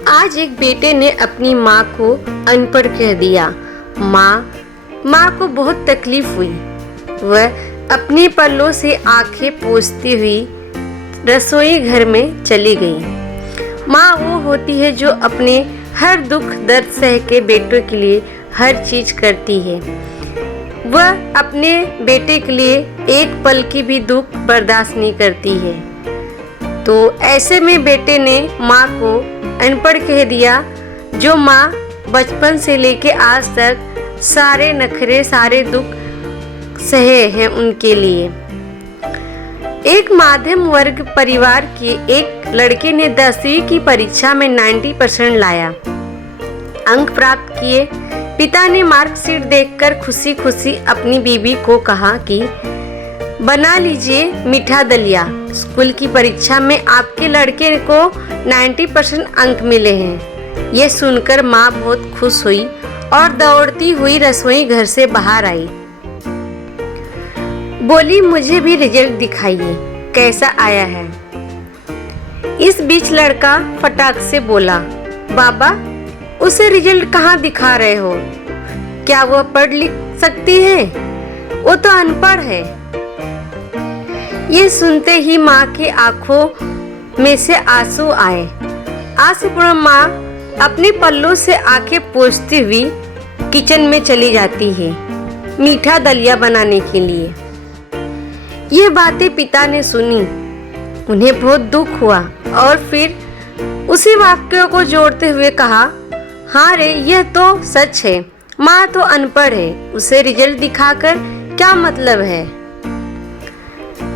आज एक बेटे ने अपनी माँ को अनपढ़ कह दिया। माँ को बहुत तकलीफ हुई। वह अपने पल्लों से आंखें पोंछती हुई रसोई घर में चली गई। माँ वो होती है जो अपने हर दुख दर्द सह के बेटों के लिए हर चीज करती है। वह अपने बेटे के लिए एक पल की भी दुख बर्दाश्त नहीं करती है। तो ऐसे में बेटे ने माँ को अनपढ़ कह दिया, जो माँ बचपन से लेके आज तक सारे नखरे सारे दुख सहे हैं उनके लिए। एक मध्यम वर्ग परिवार के एक लड़के ने 10वीं की परीक्षा में 90% लाया, अंक प्राप्त किए। पिता ने मार्कशीट देखकर खुशी खुशी अपनी बीवी को कहा कि बना लीजिए मीठा दलिया, स्कूल की परीक्षा में आपके लड़के को 90% अंक मिले हैं। ये सुनकर माँ बहुत खुश हुई और दौड़ती हुई रसोई घर से बाहर आई। बोली, मुझे भी रिजल्ट दिखाइए, कैसा आया है। इस बीच लड़का फटाक से बोला, बाबा उसे रिजल्ट कहाँ दिखा रहे हो? क्या वह पढ़ लिख सकती है? वो तो अनपढ़ है। ये सुनते ही माँ की आंखों में से आंसू आए। आंसूपूर्ण माँ अपने पल्लों से आंखें पोंछती हुई किचन में चली जाती है मीठा दलिया बनाने के लिए। ये बातें पिता ने सुनी, उन्हें बहुत दुख हुआ और फिर उसी वाक्य को जोड़ते हुए कहा, हाँ रे, यह तो सच है, माँ तो अनपढ़ है, उसे रिजल्ट दिखाकर क्या मतलब है।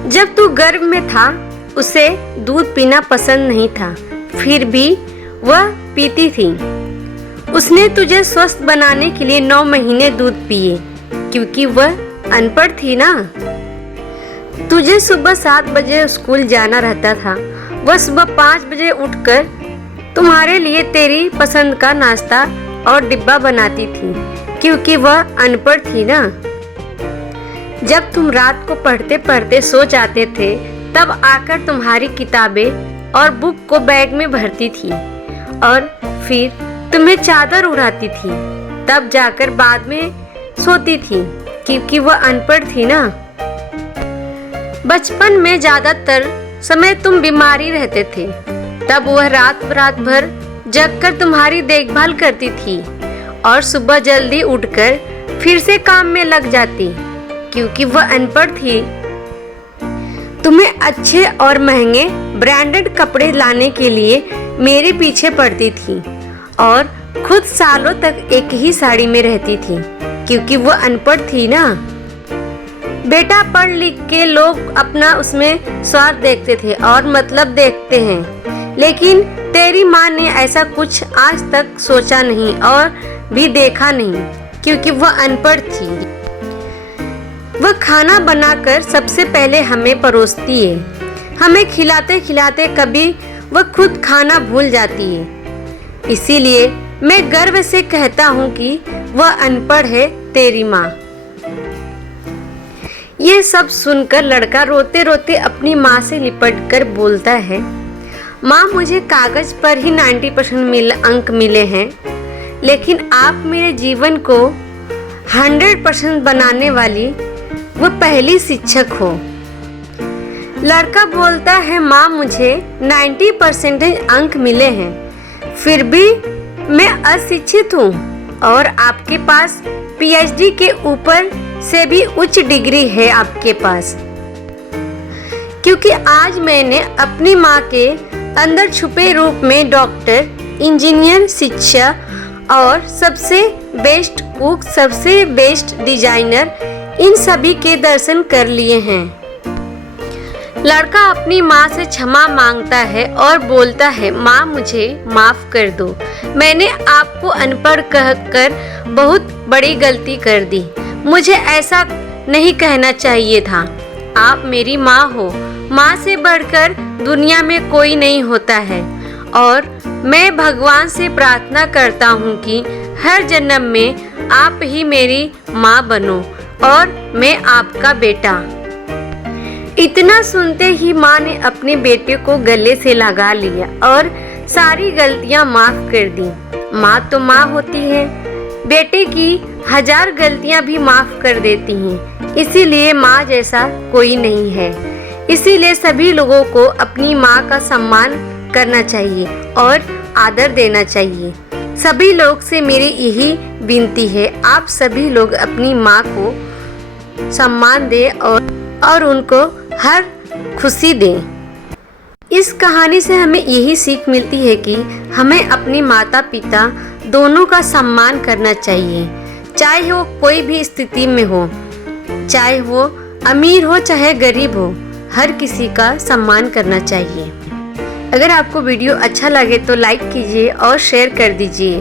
जब तू गर्भ में था उसे दूध पीना पसंद नहीं था, फिर भी वह पीती थी। उसने तुझे स्वस्थ बनाने के लिए 9 महीने दूध पिए, क्योंकि वह अनपढ़ थी ना। तुझे सुबह 7 बजे स्कूल जाना रहता था, वह सुबह 5 बजे उठकर तुम्हारे लिए तेरी पसंद का नाश्ता और डिब्बा बनाती थी, क्योंकि वह अनपढ़ थी ना। जब तुम रात को पढ़ते पढ़ते सो जाते थे, तब आकर तुम्हारी किताबें और बुक को बैग में भरती थी और फिर तुम्हें चादर उड़ाती थी, तब जाकर बाद में सोती थी, क्योंकि वह अनपढ़ थी ना। बचपन में ज्यादातर समय तुम बीमारी रहते थे, तब वह रात भर जगकर तुम्हारी देखभाल करती थी और सुबह जल्दी उठकर फिर से काम में लग जाती, क्योंकि वह अनपढ़ थी। तुम्हें अच्छे और महंगे ब्रांडेड कपड़े लाने के लिए मेरे पीछे पड़ती थी और खुद सालों तक एक ही साड़ी में रहती थी, क्योंकि वह अनपढ़ थी ना। बेटा, पढ़ लिख के लोग अपना उसमें स्वार्थ देखते थे और मतलब देखते हैं, लेकिन तेरी माँ ने ऐसा कुछ आज तक सोचा नहीं और भी देखा नहीं, क्योंकि वह अनपढ़ थी। वह खाना बनाकर सबसे पहले हमें परोसती है, हमें खिलाते खिलाते कभी वह खुद खाना भूल जाती है। इसीलिए मैं गर्व से कहता हूँ कि वह अनपढ़ है, तेरी माँ। ये सब सुनकर लड़का रोते रोते अपनी माँ से लिपटकर बोलता है, माँ, मुझे कागज पर ही 90% अंक मिले हैं, लेकिन आप मेरे जीवन को 100% बनाने वाली वो पहली शिक्षक हो। लड़का बोलता है, माँ, मुझे 90% अंक मिले हैं, फिर भी मैं अशिक्षित हूँ और आपके पास PhD के ऊपर से भी उच्च डिग्री है आपके पास, क्योंकि आज मैंने अपनी माँ के अंदर छुपे रूप में डॉक्टर, इंजीनियर, शिक्षक और सबसे बेस्ट कुक, सबसे बेस्ट डिजाइनर, इन सभी के दर्शन कर लिए हैं। लड़का अपनी माँ से क्षमा मांगता है और बोलता है, माँ, मुझे माफ कर दो, मैंने आपको अनपढ़ कहकर बहुत बड़ी गलती कर दी, मुझे ऐसा नहीं कहना चाहिए था। आप मेरी माँ हो, माँ से बढ़कर दुनिया में कोई नहीं होता है और मैं भगवान से प्रार्थना करता हूँ कि हर जन्म में आप ही मेरी माँ बनो और मैं आपका बेटा। इतना सुनते ही माँ ने अपने बेटे को गले से लगा लिया और सारी गलतियां माफ कर दी। माँ तो माँ होती है, बेटे की 1000 गलतियां भी माफ कर देती हैं। इसीलिए माँ जैसा कोई नहीं है। इसीलिए सभी लोगों को अपनी माँ का सम्मान करना चाहिए और आदर देना चाहिए। सभी लोग से मेरी यही विनती है, आप सभी लोग अपनी माँ को सम्मान दें और उनको हर खुशी दें। इस कहानी से हमें यही सीख मिलती है कि हमें अपने माता पिता दोनों का सम्मान करना चाहिए, चाहे वो कोई भी स्थिति में हो, चाहे वो अमीर हो चाहे गरीब हो, हर किसी का सम्मान करना चाहिए। अगर आपको वीडियो अच्छा लगे तो लाइक कीजिए और शेयर कर दीजिए,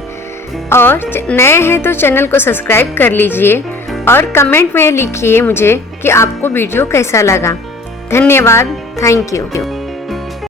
और नए हैं तो चैनल को सब्सक्राइब कर लीजिए और कमेंट में लिखिए मुझे कि आपको वीडियो कैसा लगा। धन्यवाद, थैंक यू।